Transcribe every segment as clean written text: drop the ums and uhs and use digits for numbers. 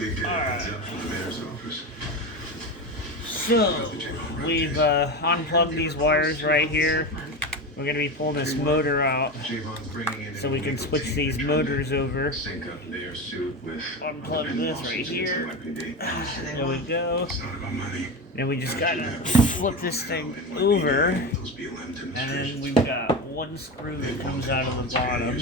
Alright. So, we've unplugged these wires right here. We're going to be pulling this motor out so we can switch these motors over. Unplug this right here. There we go. Then we just got to flip this thing over. And then we've got one screw that comes out of the bottom.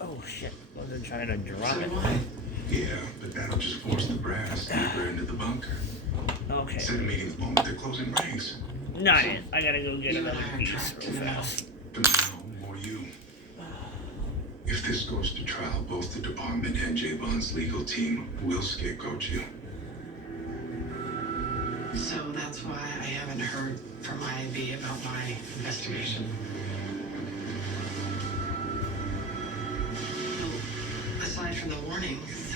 Oh shit, wasn't trying to drop it. Yeah, but that'll just force the brass deeper into the bunker. Okay. Instead of meeting the moment they're closing ranks. Not it. I gotta go get another piece real fast. But now, or you. If this goes to trial, both the department and J-Bond's legal team will scapegoat you. So that's why I haven't heard from IB about my investigation. Aside from the warnings,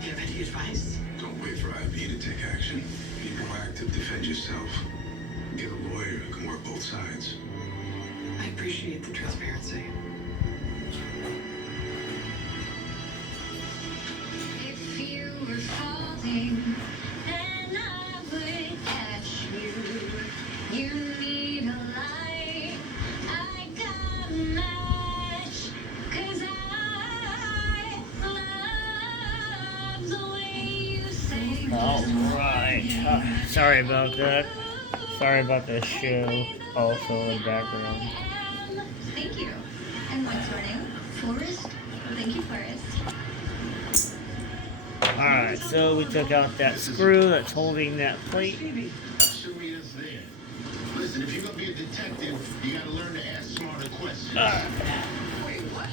do you have any advice? Don't wait for IB to take action. Be proactive, defend yourself. Get a lawyer who can work both sides. I appreciate the transparency. If you were falling, then I would catch you. You need a light. I got a match. 'Cause I love the way you say. Alright. Sorry about that. Sorry about the show also in the background. Thank you. And what's your name? Forrest? Thank you, Forrest. Alright, so we took out that screw that's holding that plate. Listen, if you're gonna be a detective, you gotta learn to ask smarter questions. Wait, what?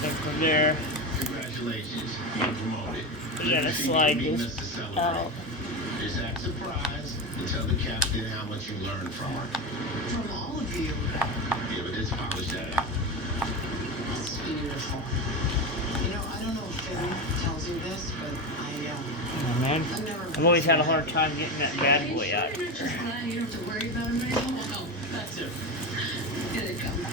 So from there, Congratulations, you're promoted. we gotta slide this out. Just act surprised and tell the captain how much you learned from her. From all of you. Yeah, but just polish that out. That's beautiful. You know, I don't know if Finn tells you this, but Oh, man. I've always had a hard time getting that bad boy out. You don't have to worry about him anymore. Well, no, that's it. Here they come.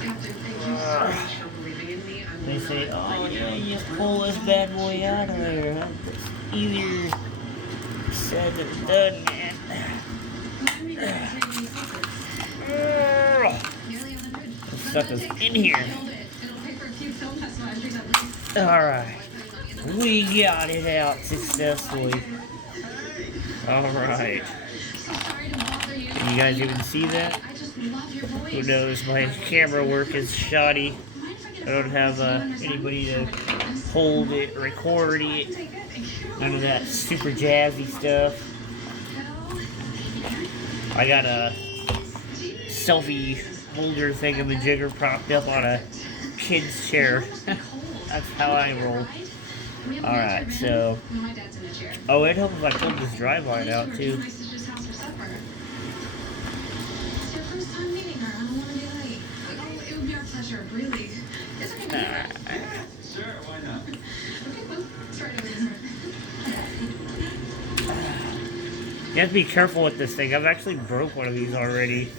Captain, thank you so much for believing in me. They say, oh yeah, you just pull this bad boy out of there. Huh? Easier said than done, man. This stuff is in here. Alright. We got it out successfully. Alright. Can you guys even see that? Who knows? My camera work is shoddy. I don't have anybody to hold it, record it. None of that super jazzy stuff. I got a selfie holder thingamajigger propped up on a kid's chair. That's how I roll. Alright, so... Oh, it'd help if I pulled this drive line out, too. Sure, why not? You have to be careful with this thing. I've actually broke one of these already.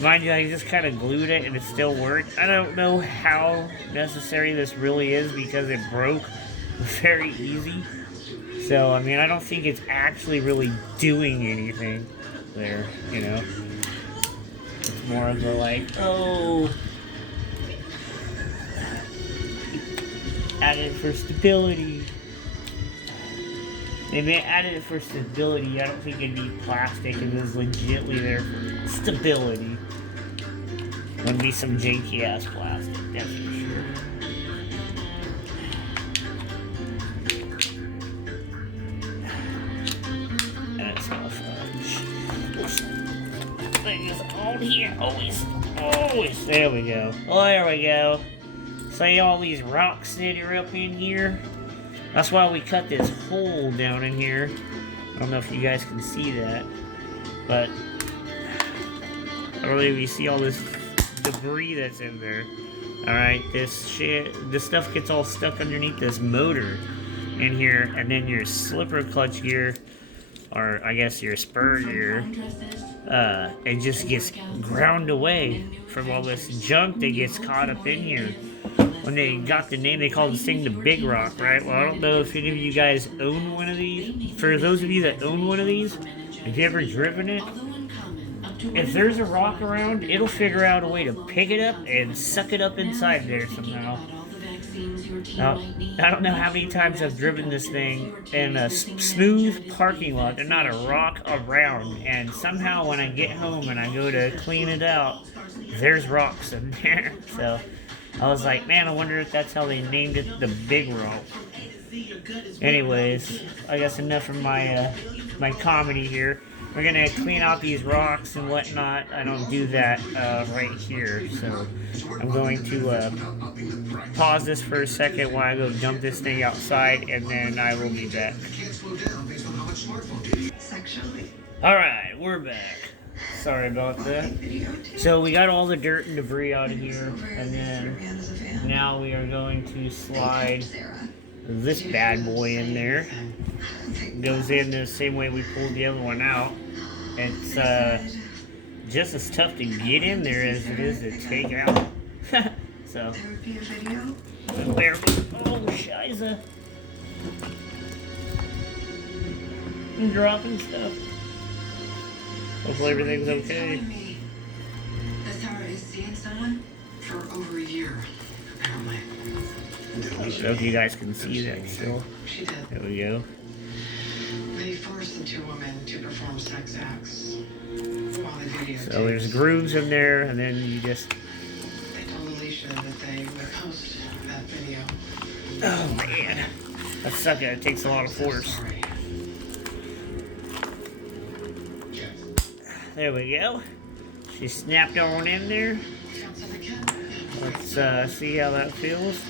Mind you, I just kind of glued it and it still worked. I don't know how necessary this really is because it broke very easy. So, I mean, I don't think it's actually really doing anything there, you know. It's more of a like, oh, added it for stability. They may added it for stability. I don't think it'd be plastic. It was legitly there for stability. Wouldn't be some janky ass plastic, that's for sure. That's my fudge. This thing is on here. Always. There we go. Oh, there we go. See all these rocks that are up in here? That's why we cut this hole down in here. I don't know if you guys can see that, but I don't know if you see all this debris that's in there. Alright, this stuff gets all stuck underneath this motor in here, and then your slipper clutch gear, or I guess your spur gear, it just gets ground away from all this junk that gets caught up in here. when they got the name, they called this thing the Big Rock, right? Well, I don't know if any of you guys own one of these. For those of you that own one of these, have you ever driven it? If there's a rock around, it'll figure out a way to pick it up and suck it up inside there somehow. Now, I don't know how many times I've driven this thing in a smooth parking lot. There's not a rock around, and somehow when I get home and I go to clean it out, there's rocks in there. So I was like, man, I wonder if that's how they named it the Big Rock. Anyways, I guess enough of my my comedy here. We're gonna clean out these rocks and whatnot. I don't do that right here, so I'm going to pause this for a second while I go dump this thing outside, and then I will be back. Alright, we're back. Sorry about that. So we got all the dirt and debris out of here, and then now we are going to slide this bad boy in there. Goes in the same way we pulled the other one out. It's just as tough to get in there as it is to take out. So, there. Oh, shiza. I'm dropping stuff. Hopefully everything's okay. That Tara is seeing someone for over a year, apparently. I don't know if you guys can see that still. She did. There we go. They forced the two women to perform sex acts while they videotaped. So there's grooves in there, and then you just... They told Alicia that they would post that video. Oh man, that sucks. It takes a lot of force. Sorry. There we go. She snapped on in there. Let's see how that feels.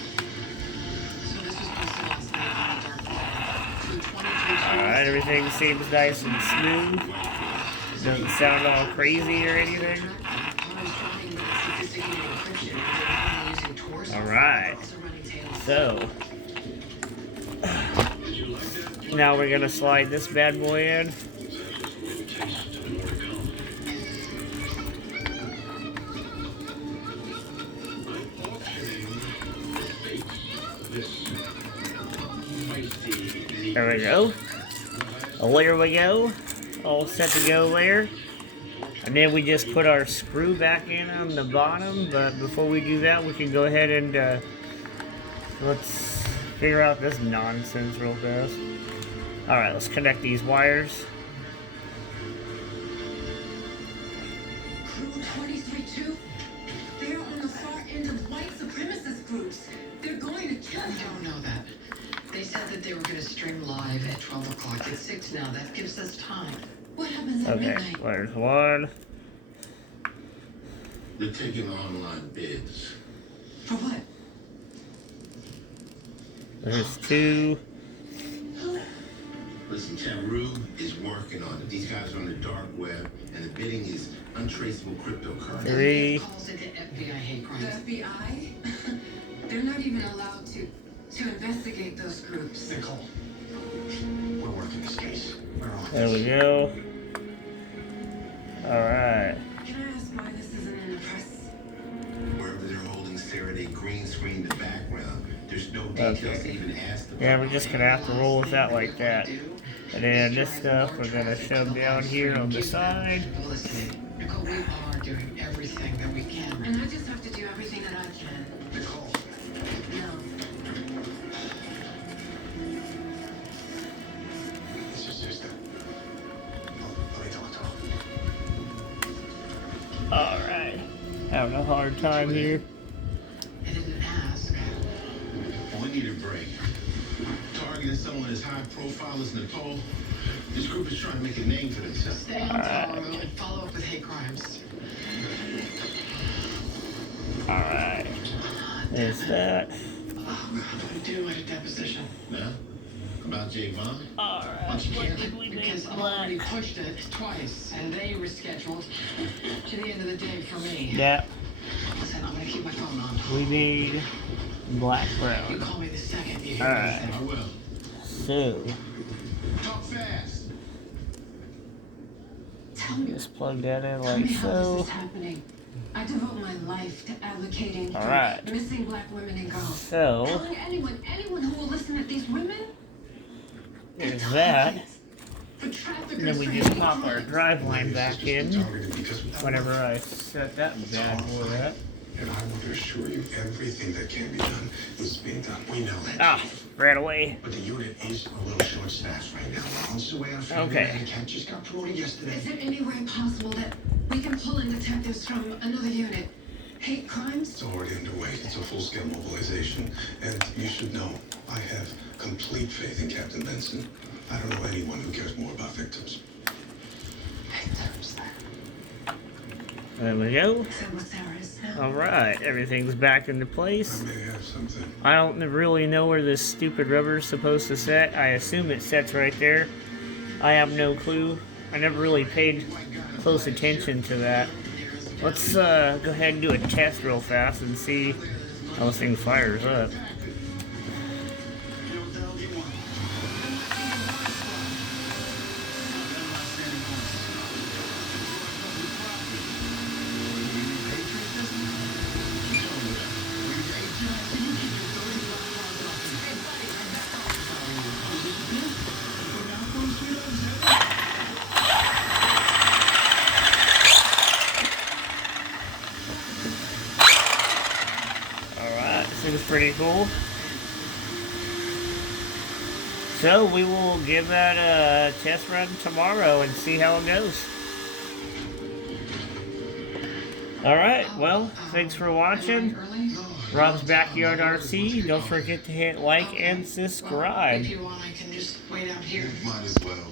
Alright, everything seems nice and smooth. Doesn't sound all crazy or anything. Alright. So, now we're gonna slide this bad boy in. There we go. Oh, there we go. All set to go there. And then we just put our screw back in on the bottom. But before we do that, we can go ahead and let's figure out this nonsense real fast. Alright, let's connect these wires. Crew 23-2, they're on the far end of white supremacist groups. They're going to kill you. I don't know that. They said that they were going to stream live at 12 o'clock. It's 6 now. That gives us time. What happens at Okay, midnight? there's one. They're taking online bids. For what? There's two. Listen, Taru is working on it. These guys are on the dark web, and the bidding is untraceable cryptocurrency. Three. Calls it the FBI hate crimes. The FBI? They're not even allowed to investigate those groups. Nicole, we're working this case. We're on There we go. Alright. Can I ask why this isn't in the press? Wherever they're holding Sarah, they green screen the background. There's no details Okay. to even ask them. Yeah, we're just gonna have to roll with that like that. And then this stuff we're gonna shove down here on the side. Listen, Nicole, we are doing everything that we can. And I just have to do everything that I can. Nicole, No. this is just a... Let me talk to him. Alright. Having a hard time here. I didn't ask. We need a break. Targeting someone as high profile as Nicole, this group is trying to make a name for themselves. Stay on Taru and follow up with hate crimes. Alright. There's that. What do we do at a deposition? Now, about Javon? Alright. What you What can't- did we make Because I've black? already pushed it twice, and they rescheduled to the end of the day for me. Yeah. Listen, I'm gonna keep my phone on. We need black You brown. call me the second you hear Alright. anything. I will. So, Talk fast. Tell me, just plug that in tell me like how so. this is happening. I devote my life to advocating for Alright. missing black women and girls. So, Telling anyone who will listen at these women. there's that. For traffickers, And then we for just hate pop our crimes. drive line back in Targeted because without whenever I set that bad boy up. And I want to assure you, everything that can be done is being done. We know that. Ah, right away. But the unit is a little short-staffed right now. Ron's away on a family Okay. handicap. Just got promoted yesterday. Is there any way possible that we can pull in detectives from another unit? Hate crimes? It's already underway. It's a full-scale mobilization. And you should know, I have complete faith in Captain Benson. I don't know anyone who cares more about victims. Victims. There we go. Is that what Sarah is now? Alright, everything's back into I place. may have something. I don't really know where this stupid rubber is supposed to set. I assume it sets right there. I have no clue. I never really paid close attention to that. Let's go ahead and do a test real fast and see how this thing fires up. Alright, this thing's pretty cool. So we will give that a test run tomorrow and see how it goes. Alright, well, thanks for watching. Rob's Backyard RC. Don't forget to hit like and subscribe. If you want, I can just wait out here. Might as well.